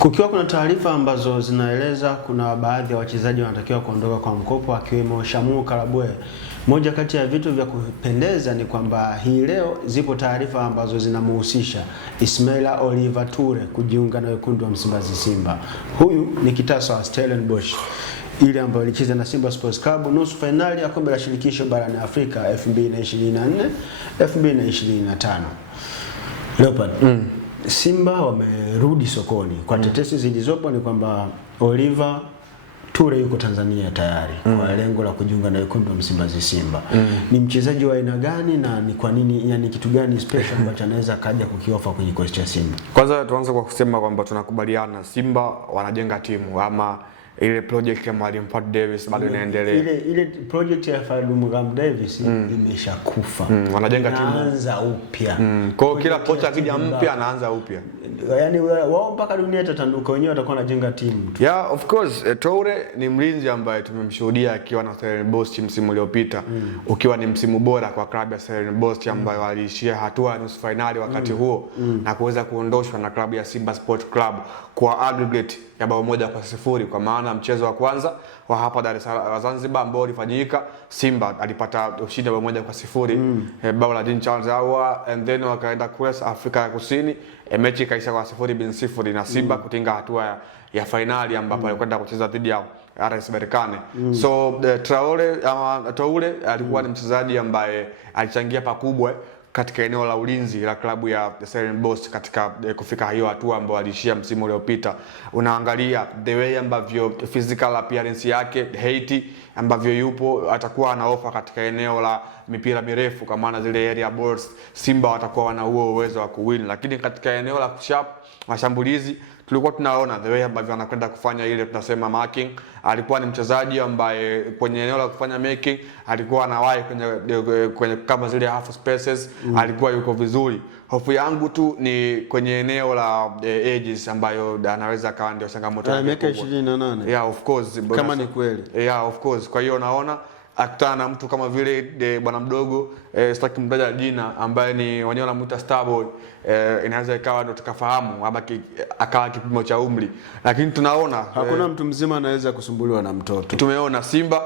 Kukiwa kuna taarifa ambazo zinaeleza kuna baadhi ya wachezaji wanatakiwa kuondoka kwa mkopo akiwemo Shamu Karabwe. Moja kati ya vitu vya kupendeza ni kwamba hii leo zipo taarifa ambazo zinamhusisha Ismaila Oliver Ture kujiunga na wekundu wa Msimbazi Simba. Huyu ni kitasa wa Stellenbosch, ile ambayo ilicheza na Simba Sports Club nusu finali ya kombe la shirikisho barani Afrika 2024-2025. Leopard. Simba wamerudi sokoni. Kwa tetesi zilizopo ni kwamba Oliver Ture yuko Tanzania tayari kwa lengo la kujiunga na wekundu wa Msimbazi Simba. Ni mchezaji wa aina gani na ni kwa nini, yani kitu gani special ambacho anaweza kaja kukiofa kwenye kikosi cha Simba? Kwanza tuanze kwa kusema kwamba tunakubaliana Simba wanajenga timu, ama ile project ya Mwalimu Fadlu Davis bado inaendelea. Ile project ya Fadlu Davis imeshakufa. Wanajenga timu, anaanza upya. Kwa kila kocha akija mpya anaanza upya. Yaani wao mpaka dunia itatanduka wenyewe watakuwa wanajenga timu tu. Yeah, of course. Toure ni mlinzi ambaye tumemshuhudia akiwa na Stellenbosch msimu uliopita. Ukiwa ni msimu bora kwa klabu ya Stellenbosch ambayo waliishia hatua ya nusu finali wakati huo na kuweza kuondoshwa na klabu ya Simba Sport Club kwa aggregate ya bao 1-0, kwa maana mchezo wa kwanza wa hapa Dar es Salaam Zanzibar ambao ulifanyika, Simba alipata ushindi wa bao 1-0, bao la Jean Charles Ahoua, and then wakaenda kule Afrika ya Kusini, mechi ikaisha kwa 0-0 na Simba kutinga hatua ya finali ambapo alikwenda kucheza dhidi ya RS Berkane. So Toure alikuwa ni mchezaji ambaye alichangia pakubwa katika eneo la ulinzi la klabu ya Stellenbosch katika kufika hiyo hatua ambayo alishia msimu uliopita. Unaangalia the way ambavyo physical appearance yake, Haiti ambavyo yupo, atakuwa ana ofa katika eneo la mipira mirefu, kwa maana zile area balls Simba watakuwa wana huo uwezo wa kuwin. Lakini katika eneo la sharp mashambulizi tulikuwa tunaona the way ambavyo anakwenda kufanya ile tunasema marking. Alikuwa ni mchezaji ambaye kwenye eneo la kufanya making alikuwa anawahi kwenye kama zile half spaces, alikuwa yuko vizuri. Hofu yangu tu ni kwenye eneo la edges ambayo anaweza kawa ndio changamoto yake kubwa. Miaka 28. Yeah, of course. Kama ni kweli. Yeah, of course. Kwa hiyo naona akutana na mtu kama vile bwana mdogo, sitaki mtaja jina, ambaye ni wenyewe wanamuita Starboy, inaweza ikawa ndo tukafahamu ama akawa kipimo cha umri, lakini tunaona hakuna mtu mzima anaweza kusumbuliwa na mtoto. Tumeona Simba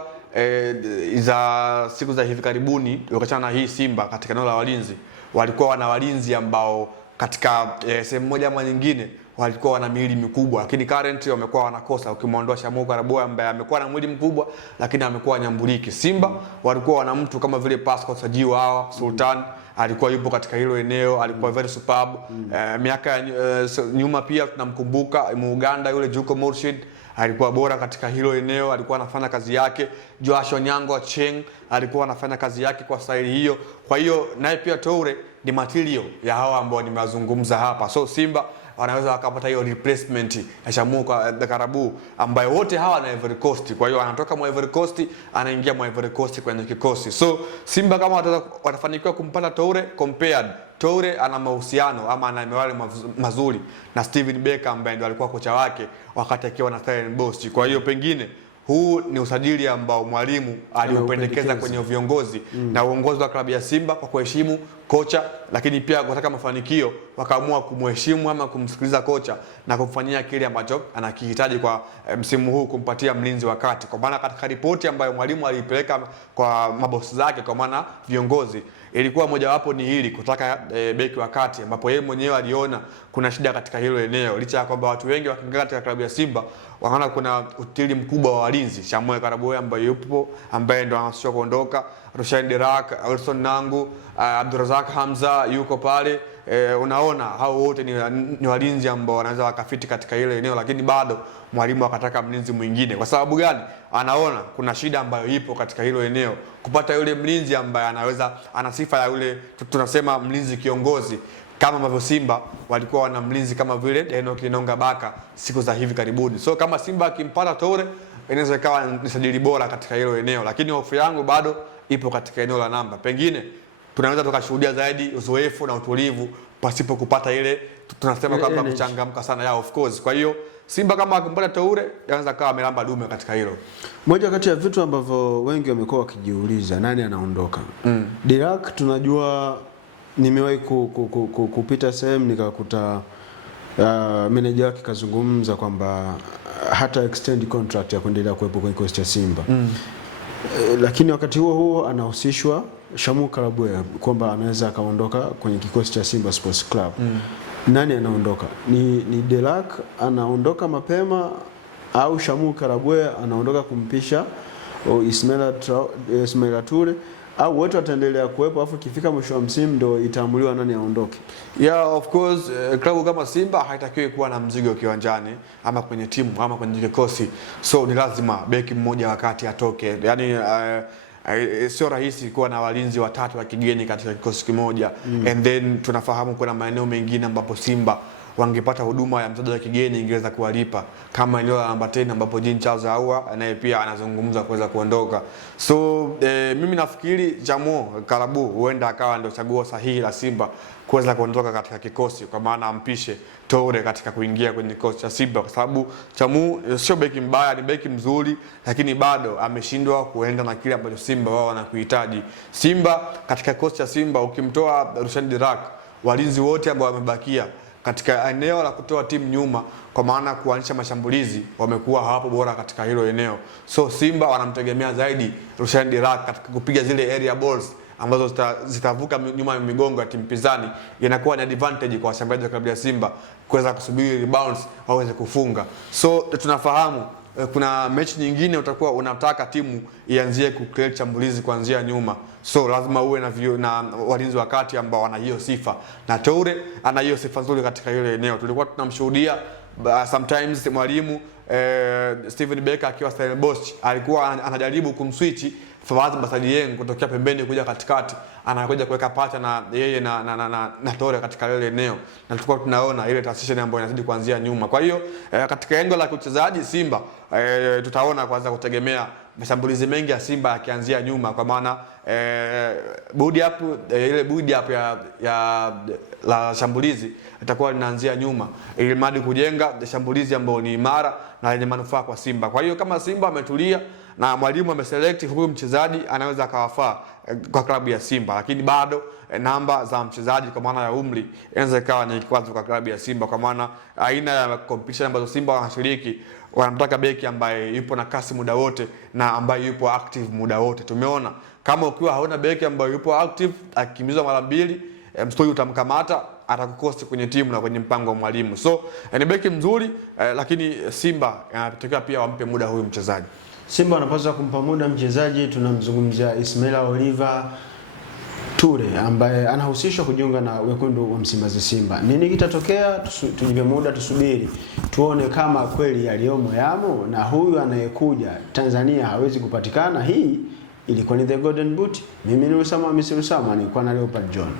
za siku za hivi karibuni wakachana na hii Simba katika eneo la walinzi, walikuwa wana walinzi ambao katika sehemu moja ama nyingine walikuwa wana miili mikubwa, lakini currently wamekuwa wanakosa. Ukimwondoa Shamu Karabwe ambaye amekuwa na mwili mkubwa lakini amekuwa nyambuliki, Simba walikuwa wana mtu kama vile Pascal Sajiwa hawa Sultan alikuwa yupo katika hilo eneo, alikuwa very superb. Miaka nyuma pia tunamkumbuka Muuganda yule Juko Murshid alikuwa bora katika hilo eneo, alikuwa anafanya kazi yake. Joshua Nyango Cheng alikuwa anafanya kazi yake kwa staili hiyo. Kwa hiyo naye pia Toure ni material ya hawa ambao nimewazungumza hapa. So Simba wanaweza wakapata hiyo replacement ya Shamu Karabwe ambaye wote hawa na Ivory Coast. Kwa hiyo anatoka mwa Ivory Coast anaingia mwa Ivory Coast kwenye kikosi. So Simba kama watafanikiwa kumpata Toure, compared Toure ana mahusiano ama ana miwale mazuri na Steven Becker ambaye ndio alikuwa kocha wake wakati akiwa na Stellenbosch. Kwa hiyo pengine huu ni usajili ambao mwalimu aliupendekeza kwenye viongozi na uongozi wa klabu ya Simba kwa kuheshimu kocha, lakini pia kutaka mafanikio wakaamua kumheshimu ama kumsikiliza kocha na kumfanyia kile ambacho anakihitaji kwa msimu huu, kumpatia mlinzi wa kati. Kwa maana katika ripoti ambayo mwalimu alipeleka kwa mabosi zake, kwa maana viongozi, ilikuwa mojawapo ni hili, kutaka beki wa kati, ambapo yeye mwenyewe aliona kuna shida katika hilo eneo, licha ya kwamba watu wengi wakiingia katika klabu ya Simba wanaona kuna utili mkubwa wa walinzi. Shamu Karabwe ambaye yupo, ambaye ndo anashuka kuondoka, Rushain Derak, Wilson Nangu, Abdurazak Hamza yuko pale. Unaona hao wote ni walinzi ambao wanaweza wakafiti katika ile eneo, lakini bado mwalimu akataka mlinzi mwingine. Kwa sababu gani? Anaona kuna shida ambayo ipo katika hilo eneo, kupata yule mlinzi ambaye anaweza ana sifa ya yule tunasema mlinzi kiongozi, kama ambavyo Simba walikuwa wana mlinzi kama vile Enock Inonga Baka siku za hivi karibuni. So kama Simba akimpata Toure inaweza ikawa ni sajili bora katika hilo eneo, lakini hofu yangu bado ipo katika eneo la namba. Pengine tunaweza tukashuhudia zaidi uzoefu na utulivu pasipo kupata ile tunasema kwamba kuchangamka sana. Of course. Kwa hiyo Simba kama akimpata Toure anaweza kawa amelamba dume katika hilo. Moja kati ya vitu ambavyo wengi wamekuwa wakijiuliza, nani anaondoka? Derak tunajua, nimewahi kupita sehemu nikakuta meneja wake kazungumza kwamba hata extend contract ya kuendelea kuwepo kwenye kikosi cha Simba. Lakini wakati huo anahusishwa Shamu Karabwe kwamba anaweza akaondoka kwenye kikosi cha Simba Sports Club. Nani anaondoka? Ni Delac anaondoka mapema au Shamu Karabwe anaondoka kumpisha Ismaila Toure, au wote wataendelea kuwepo afu kifika mwisho wa msimu ndio itaamuliwa nani aondoke? Yeah, of course, klabu kama Simba haitakiwi kuwa na mzigo kiwanjani ama kwenye timu ama kwenye kikosi. So ni lazima beki mmoja wakati atoke. Yaani sio rahisi kuwa na walinzi watatu wa kigeni katika kikosi kimoja. And then tunafahamu kuna maeneo mengine ambapo Simba wangepata huduma ya mchezaji wa kigeni ingeweza kuwalipa, kama eneo la namba 10 ambapo Jean Charles Ahoua naye pia anazungumza kuweza kuondoka. So mimi nafikiri Shamu Karabwe huenda akawa ndio chaguo sahihi la Simba kuweza kuondoka katika kikosi, kwa maana ampishe Toure katika kuingia kwenye kikosi cha Simba, kwa sababu Shamu sio beki mbaya, ni beki mzuri, lakini bado ameshindwa kuenda na kile ambacho Simba wao wanakuhitaji. Simba katika kikosi cha Simba ukimtoa Rushan Dirak, walinzi wote ambao wamebakia katika eneo la kutoa timu nyuma, kwa maana kuanisha mashambulizi, wamekuwa hawapo bora katika hilo eneo. So Simba wanamtegemea zaidi Rushan Dirak katika kupiga zile area balls ambazo zitavuka nyuma ya migongo ya timu pinzani. Inakuwa ni advantage kwa washambuliaji wa klabu ya Simba kuweza kusubiri rebounds waweze kufunga. So tunafahamu kuna mechi nyingine utakuwa unataka timu ianzie kucreate shambulizi kuanzia nyuma. So lazima uwe na walinzi wakati ambao wana hiyo sifa. Na Toure ana hiyo sifa nzuri katika ile eneo. Tulikuwa tunamshuhudia sometimes mwalimu Steven Becker akiwa Stellenbosch alikuwa anajaribu kumswitch Fawaz Basadieng kutokea pembeni kuja katikati, anakuja kuweka pacha na yeye na Toure katika ile eneo, na tulikuwa tunaona ile transition ambayo inazidi kuanzia nyuma. Kwa hiyo katika engo la uchezaji Simba tutaona kwanza kutegemea mashambulizi mengi ya Simba yakianzia nyuma, kwa maana build up ya la shambulizi itakuwa linaanzia nyuma, ili mradi kujenga shambulizi ambalo ni imara na lenye manufaa kwa Simba. Kwa hiyo kama Simba ametulia na mwalimu ameselect huyu mchezaji, anaweza akawafaa kwa klabu ya Simba, lakini bado namba za mchezaji kwa maana ya umri inaweza ikawa ni kikwazo kwa klabu ya Simba, kwa maana aina ya competition ambazo Simba wanashiriki wanataka beki ambaye yupo na kasi muda wote na ambaye yupo active muda wote. Tumeona kama ukiwa hauna beki ambaye yupo active, akikimbizwa mara mbili mstari utamkamata, atakukosti kwenye timu na kwenye mpango wa mwalimu. So ni beki mzuri, lakini Simba inatakiwa pia wampe muda huyu mchezaji. Simba wanapaswa kumpa muda mchezaji. Tunamzungumzia Ismaila Oliver Toure ambaye anahusishwa kujiunga na wekundu wa Msimbazi Simba. Nini kitatokea? Tujipe muda, tusubiri tuone kama kweli yaliomo yamo, na huyu anayekuja Tanzania hawezi kupatikana. Hii ilikuwa ni The Golden Boot. Mimi ni Usama Hamisi Usama, nilikuwa na Leopard John.